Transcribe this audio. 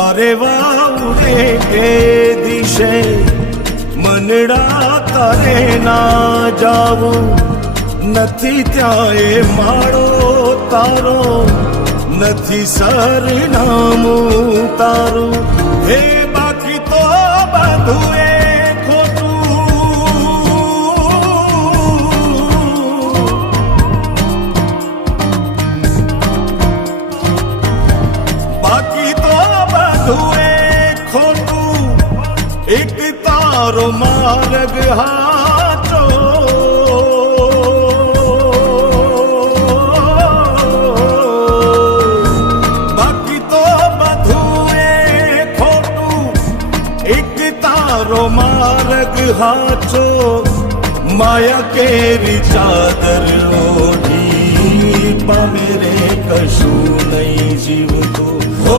અરે વાઉરે એ દિશે મનડા તારે ના જાવું નથી ત્યાં એ માળો તારો નથી સરનામું તારું હે બાકી તો બધું એ एक तारो मार्ग हाचो बाकी तो बधुए खोटू एक तारो मार्ग हाचो माया केरी चादर ओढ़ी पामे रे कशू नहीं जीवतो।